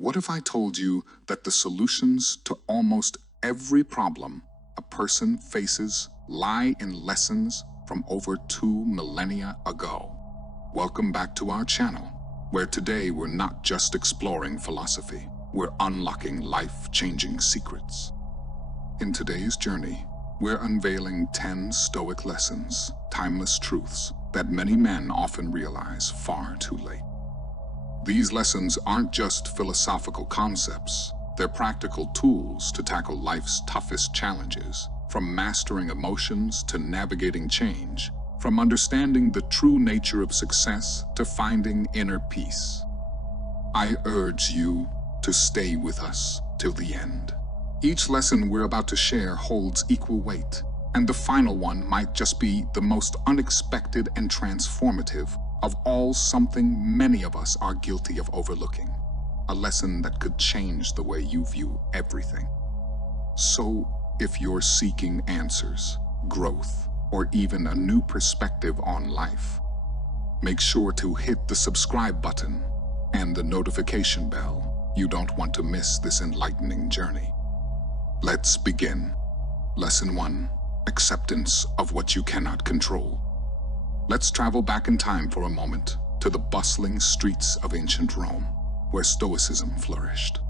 What if I told you that the solutions to almost every problem a person faces lie in lessons from over 2 millennia ago? Welcome back to our channel, where today we're not just exploring philosophy, we're unlocking life-changing secrets. In today's journey, we're unveiling 10 Stoic lessons, timeless truths that many men often realize far too late. These lessons aren't just philosophical concepts, they're practical tools to tackle life's toughest challenges, from mastering emotions to navigating change, from understanding the true nature of success to finding inner peace. I urge you to stay with us till the end. Each lesson we're about to share holds equal weight, and the final one might just be the most unexpected and transformative of all, something many of us are guilty of overlooking. A lesson that could change the way you view everything. So, if you're seeking answers, growth, or even a new perspective on life, make sure to hit the subscribe button and the notification bell. You don't want to miss this enlightening journey. Let's begin. Lesson 1. Acceptance of what you cannot control. Let's travel back in time for a moment to the bustling streets of ancient Rome, where Stoicism flourished.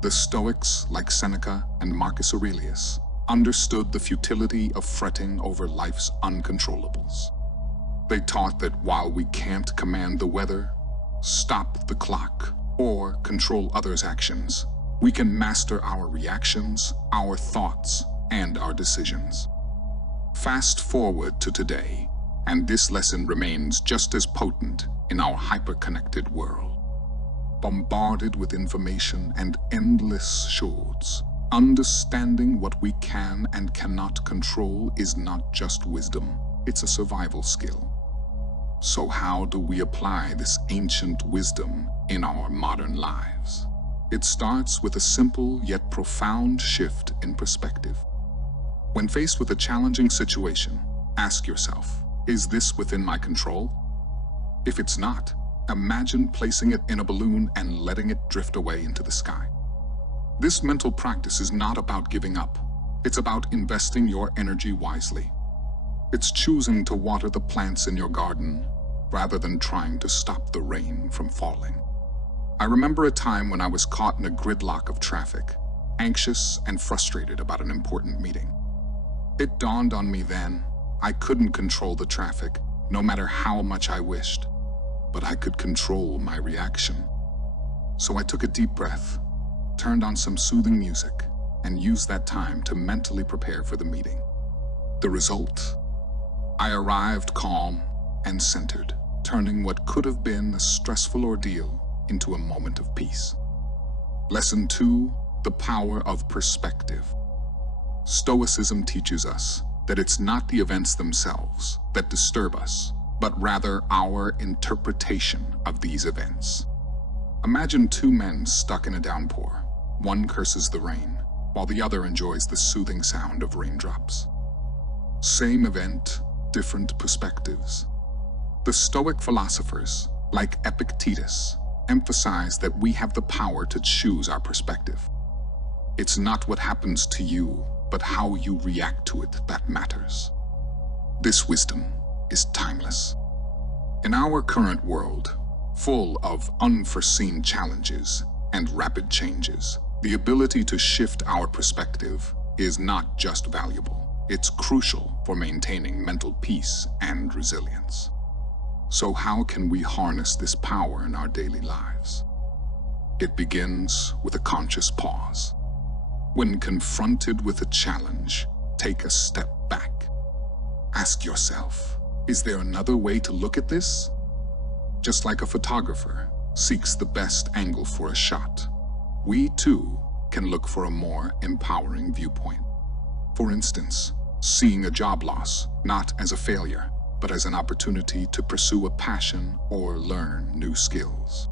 The Stoics, like Seneca and Marcus Aurelius, understood the futility of fretting over life's uncontrollables. They taught that while we can't command the weather, stop the clock, or control others' actions, we can master our reactions, our thoughts, and our decisions. Fast forward to today, and this lesson remains just as potent in our hyper-connected world. Bombarded with information and endless shorts, understanding what we can and cannot control is not just wisdom, it's a survival skill. So how do we apply this ancient wisdom in our modern lives? It starts with a simple yet profound shift in perspective. When faced with a challenging situation, ask yourself, is this within my control? If it's not, imagine placing it in a balloon and letting it drift away into the sky. This mental practice is not about giving up. It's about investing your energy wisely. It's choosing to water the plants in your garden rather than trying to stop the rain from falling. I remember a time when I was caught in a gridlock of traffic, anxious and frustrated about an important meeting. It dawned on me then, I couldn't control the traffic, no matter how much I wished, but I could control my reaction. So I took a deep breath, turned on some soothing music, and used that time to mentally prepare for the meeting. The result? I arrived calm and centered, turning what could have been a stressful ordeal into a moment of peace. Lesson 2. The power of perspective. Stoicism teaches us that it's not the events themselves that disturb us, but rather our interpretation of these events. Imagine 2 men stuck in a downpour. One curses the rain, while the other enjoys the soothing sound of raindrops. Same event, different perspectives. The Stoic philosophers, like Epictetus, emphasize that we have the power to choose our perspective. It's not what happens to you, but how you react to it that matters. This wisdom is timeless. In our current world, full of unforeseen challenges and rapid changes, the ability to shift our perspective is not just valuable, it's crucial for maintaining mental peace and resilience. So how can we harness this power in our daily lives? It begins with a conscious pause. When confronted with a challenge, take a step back. Ask yourself, is there another way to look at this? Just like a photographer seeks the best angle for a shot, we too can look for a more empowering viewpoint. For instance, seeing a job loss not as a failure, but as an opportunity to pursue a passion or learn new skills.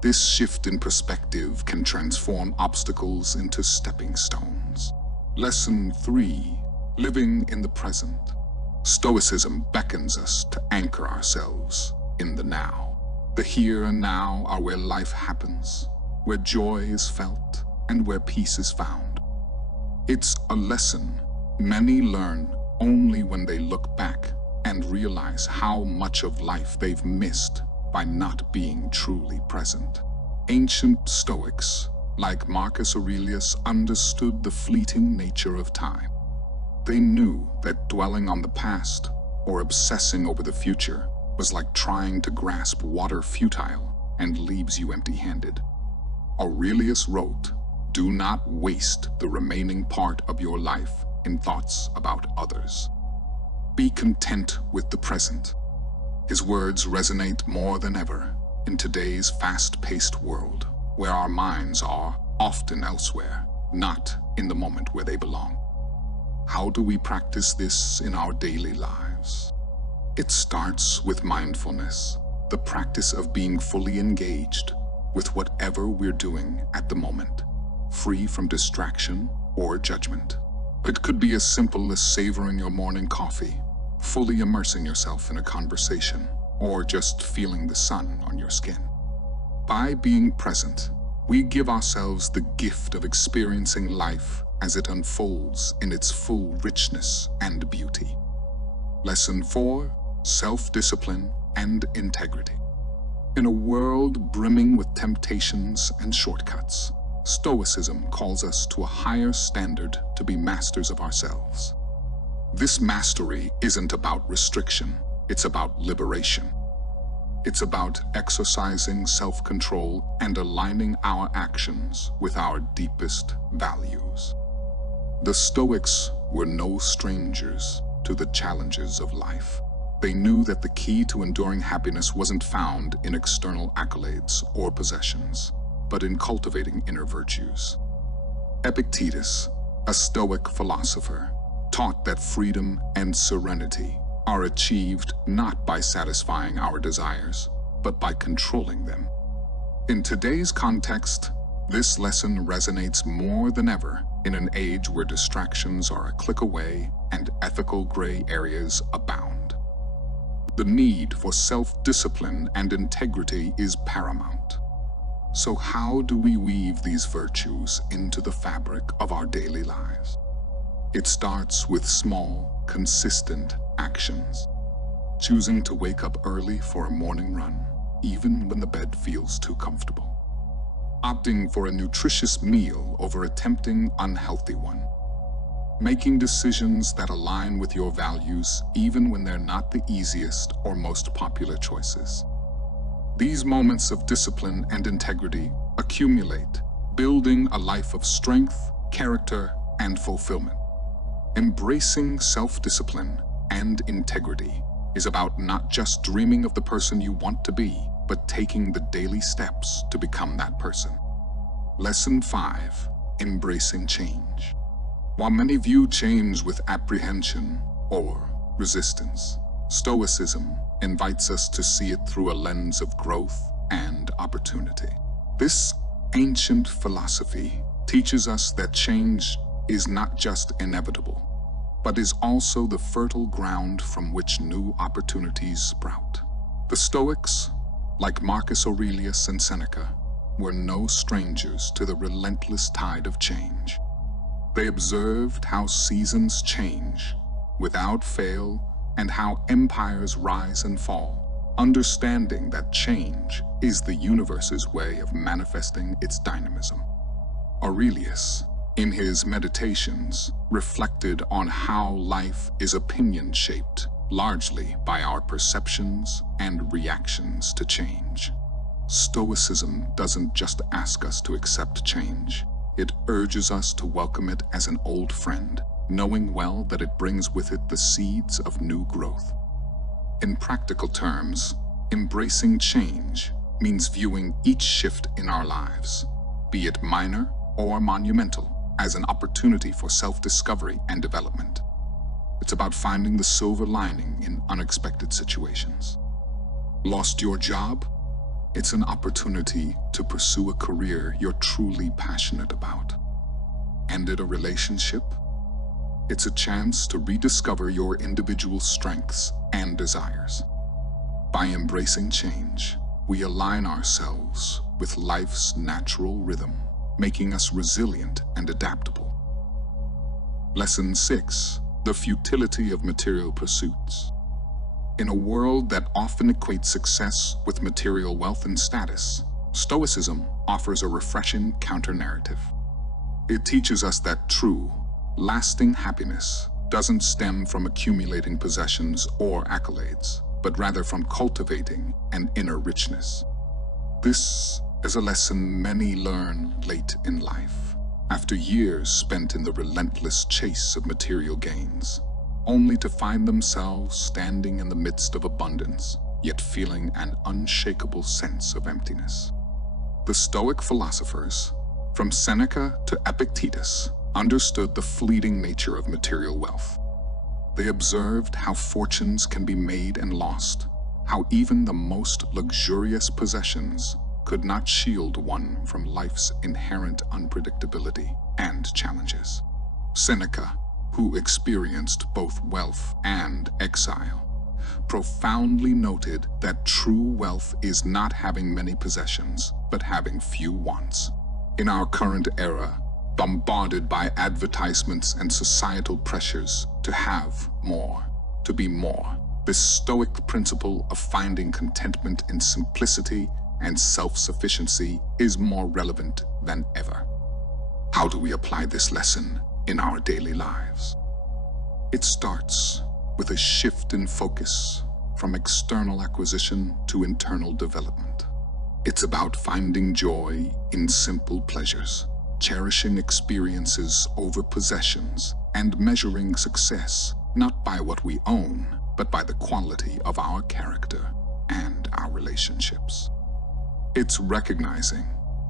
This shift in perspective can transform obstacles into stepping stones. Lesson 3. Living in the present. Stoicism beckons us to anchor ourselves in the now. The here and now are where life happens. where joy is felt and where peace is found. It's a lesson many learn only when they look back and realize how much of life they've missed by not being truly present. Ancient Stoics, like Marcus Aurelius, understood the fleeting nature of time. They knew that dwelling on the past or obsessing over the future was like trying to grasp water futile and leaves you empty-handed. Aurelius wrote, "Do not waste the remaining part of your life in thoughts about others. Be content with the present." His words resonate more than ever in today's fast-paced world, where our minds are often elsewhere, not in the moment where they belong. How do we practice this in our daily lives? It starts with mindfulness, the practice of being fully engaged with whatever we're doing at the moment, free from distraction or judgment. It could be as simple as savoring your morning coffee, fully immersing yourself in a conversation, or just feeling the sun on your skin. By being present, we give ourselves the gift of experiencing life as it unfolds in its full richness and beauty. Lesson 4: Self-discipline and integrity. In a world brimming with temptations and shortcuts, Stoicism calls us to a higher standard to be masters of ourselves. This mastery isn't about restriction, it's about liberation. It's about exercising self-control and aligning our actions with our deepest values. The Stoics were no strangers to the challenges of life. They knew that the key to enduring happiness wasn't found in external accolades or possessions, but in cultivating inner virtues. Epictetus, a Stoic philosopher, taught that freedom and serenity are achieved not by satisfying our desires, but by controlling them. In today's context, this lesson resonates more than ever in an age where distractions are a click away and ethical gray areas abound. The need for self-discipline and integrity is paramount. So how do we weave these virtues into the fabric of our daily lives? It starts with small, consistent actions. Choosing to wake up early for a morning run, even when the bed feels too comfortable. Opting for a nutritious meal over a tempting, unhealthy one. Making decisions that align with your values, even when they're not the easiest or most popular choices. These moments of discipline and integrity accumulate, building a life of strength, character, and fulfillment. Embracing self-discipline and integrity is about not just dreaming of the person you want to be, but taking the daily steps to become that person. Lesson 5: Embracing change. While many view change with apprehension or resistance, Stoicism invites us to see it through a lens of growth and opportunity. This ancient philosophy teaches us that change is not just inevitable, but is also the fertile ground from which new opportunities sprout. The Stoics, like Marcus Aurelius and Seneca, were no strangers to the relentless tide of change. They observed how seasons change without fail and how empires rise and fall, understanding that change is the universe's way of manifesting its dynamism. Aurelius, in his Meditations, reflected on how life is opinion-shaped, largely by our perceptions and reactions to change. Stoicism doesn't just ask us to accept change, it urges us to welcome it as an old friend, knowing well that it brings with it the seeds of new growth. In practical terms, embracing change means viewing each shift in our lives, be it minor or monumental, as an opportunity for self-discovery and development. It's about finding the silver lining in unexpected situations. Lost your job? It's an opportunity to pursue a career you're truly passionate about. Ended a relationship? It's a chance to rediscover your individual strengths and desires. By embracing change, we align ourselves with life's natural rhythm, making us resilient and adaptable. Lesson 6. The futility of material pursuits. In a world that often equates success with material wealth and status, Stoicism offers a refreshing counter-narrative. It teaches us that true, lasting happiness doesn't stem from accumulating possessions or accolades, but rather from cultivating an inner richness. This is a lesson many learn late in life, after years spent in the relentless chase of material gains, only to find themselves standing in the midst of abundance, yet feeling an unshakable sense of emptiness. The Stoic philosophers, from Seneca to Epictetus, understood the fleeting nature of material wealth. They observed how fortunes can be made and lost, how even the most luxurious possessions could not shield one from life's inherent unpredictability and challenges. Seneca, who experienced both wealth and exile, profoundly noted that true wealth is not having many possessions, but having few wants. In our current era, bombarded by advertisements and societal pressures to have more, to be more, this Stoic principle of finding contentment in simplicity and self-sufficiency is more relevant than ever. How do we apply this lesson in our daily lives? It starts with a shift in focus from external acquisition to internal development. It's about finding joy in simple pleasures, cherishing experiences over possessions, and measuring success not by what we own, but by the quality of our character and our relationships. It's recognizing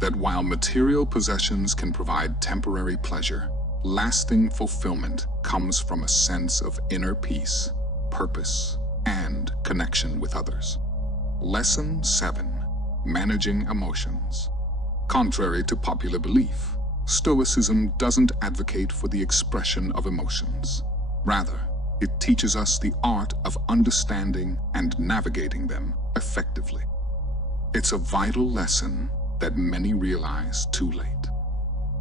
that while material possessions can provide temporary pleasure, lasting fulfillment comes from a sense of inner peace, purpose, and connection with others. Lesson 7. Managing emotions. Contrary to popular belief, Stoicism doesn't advocate for the expression of emotions. Rather, it teaches us the art of understanding and navigating them effectively. It's a vital lesson that many realize too late.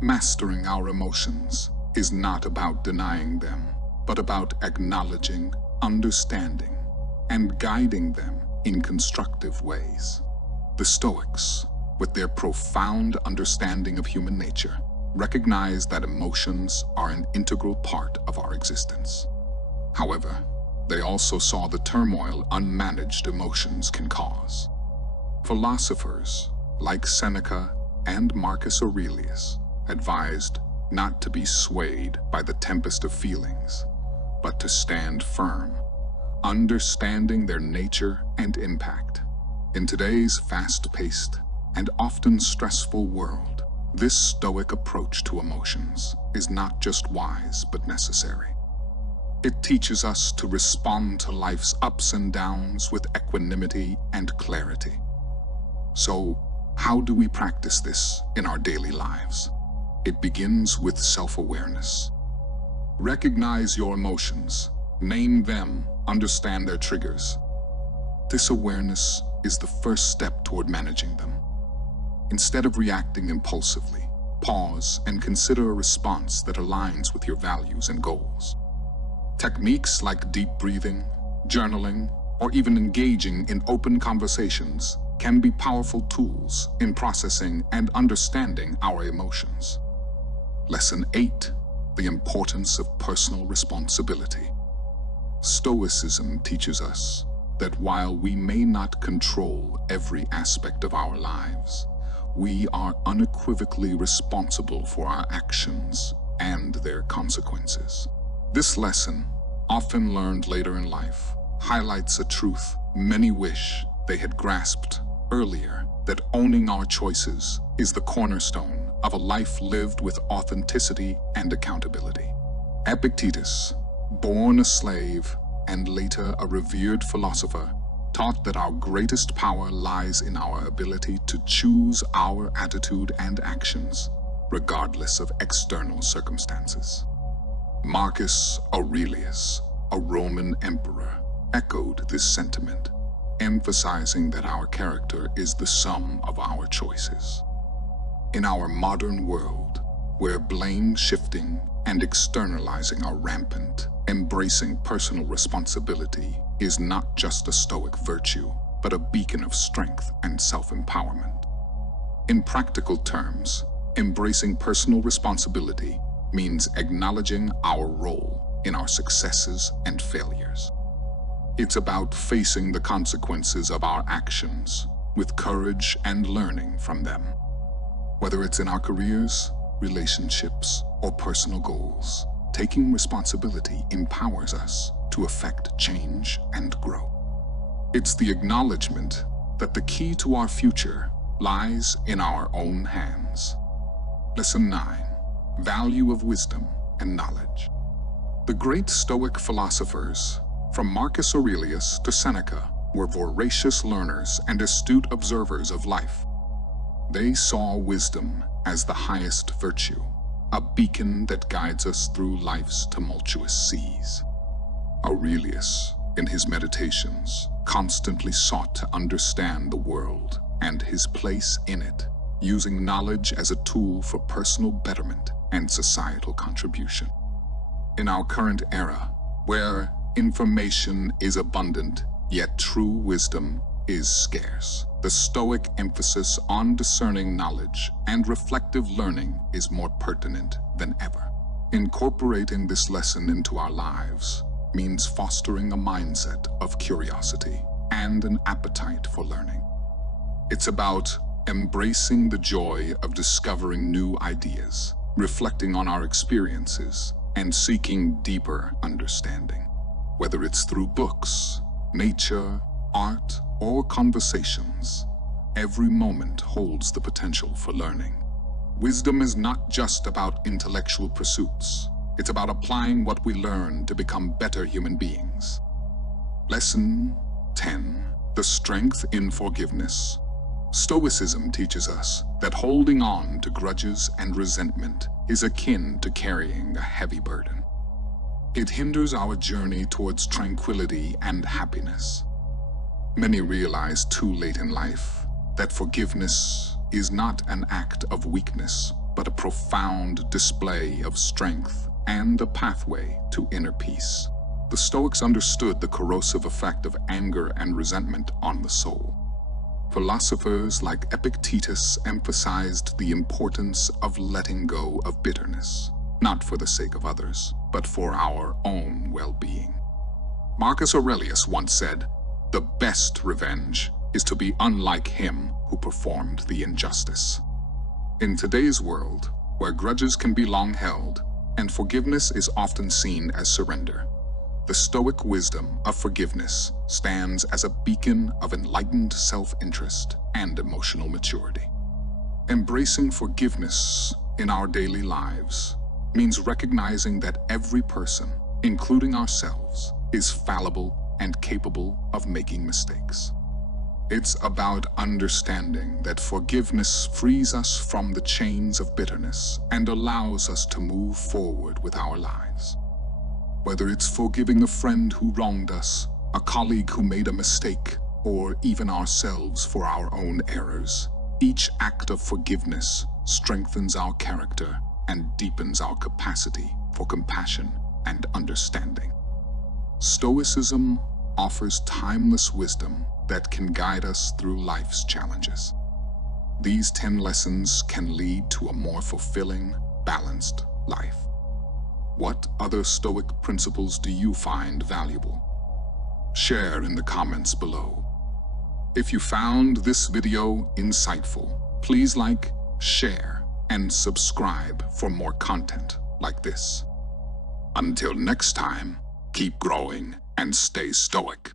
Mastering our emotions is not about denying them, but about acknowledging, understanding, and guiding them in constructive ways. The Stoics, with their profound understanding of human nature, recognize that emotions are an integral part of our existence. However, they also saw the turmoil unmanaged emotions can cause. Philosophers like Seneca and Marcus Aurelius advised not to be swayed by the tempest of feelings, but to stand firm, understanding their nature and impact. In today's fast-paced and often stressful world, this Stoic approach to emotions is not just wise but necessary. It teaches us to respond to life's ups and downs with equanimity and clarity. So, how do we practice this in our daily lives? It begins with self-awareness. Recognize your emotions, name them, understand their triggers. This awareness is the first step toward managing them. Instead of reacting impulsively, pause and consider a response that aligns with your values and goals. Techniques like deep breathing, journaling, or even engaging in open conversations can be powerful tools in processing and understanding our emotions. Lesson 8. The importance of personal responsibility. Stoicism teaches us that while we may not control every aspect of our lives, we are unequivocally responsible for our actions and their consequences. This lesson, often learned later in life, highlights a truth many wish they had grasped earlier, that owning our choices is the cornerstone of a life lived with authenticity and accountability. Epictetus, born a slave and later a revered philosopher, taught that our greatest power lies in our ability to choose our attitude and actions, regardless of external circumstances. Marcus Aurelius, a Roman emperor, echoed this sentiment, emphasizing that our character is the sum of our choices. In our modern world, where blame shifting and externalizing are rampant, embracing personal responsibility is not just a Stoic virtue, but a beacon of strength and self-empowerment. In practical terms, embracing personal responsibility means acknowledging our role in our successes and failures. It's about facing the consequences of our actions with courage and learning from them. Whether it's in our careers, relationships, or personal goals, taking responsibility empowers us to affect change and grow. It's the acknowledgement that the key to our future lies in our own hands. Lesson 9. Value of wisdom and knowledge. The great Stoic philosophers, from Marcus Aurelius to Seneca, were voracious learners and astute observers of life. They saw wisdom as the highest virtue, a beacon that guides us through life's tumultuous seas. Aurelius, in his meditations, constantly sought to understand the world and his place in it, using knowledge as a tool for personal betterment and societal contribution. In our current era, where information is abundant, yet true wisdom is scarce, the Stoic emphasis on discerning knowledge and reflective learning is more pertinent than ever. Incorporating this lesson into our lives means fostering a mindset of curiosity and an appetite for learning. It's about embracing the joy of discovering new ideas, reflecting on our experiences, and seeking deeper understanding. Whether it's through books, nature, art, or conversations, every moment holds the potential for learning. Wisdom is not just about intellectual pursuits. It's about applying what we learn to become better human beings. Lesson 10. The strength in forgiveness. Stoicism teaches us that holding on to grudges and resentment is akin to carrying a heavy burden. It hinders our journey towards tranquility and happiness. Many realize too late in life that forgiveness is not an act of weakness, but a profound display of strength and a pathway to inner peace. The Stoics understood the corrosive effect of anger and resentment on the soul. Philosophers like Epictetus emphasized the importance of letting go of bitterness, not for the sake of others, but for our own well-being. Marcus Aurelius once said, "The best revenge is to be unlike him who performed the injustice." In today's world, where grudges can be long held and forgiveness is often seen as surrender, the Stoic wisdom of forgiveness stands as a beacon of enlightened self-interest and emotional maturity. Embracing forgiveness in our daily lives means recognizing that every person, including ourselves, is fallible and capable of making mistakes. It's about understanding that forgiveness frees us from the chains of bitterness and allows us to move forward with our lives. Whether it's forgiving a friend who wronged us, a colleague who made a mistake, or even ourselves for our own errors, each act of forgiveness strengthens our character and deepens our capacity for compassion and understanding. Stoicism offers timeless wisdom that can guide us through life's challenges. These 10 lessons can lead to a more fulfilling, balanced life. What other Stoic principles do you find valuable? Share in the comments below. If you found this video insightful, please like, share, and subscribe for more content like this. Until next time, keep growing and stay stoic.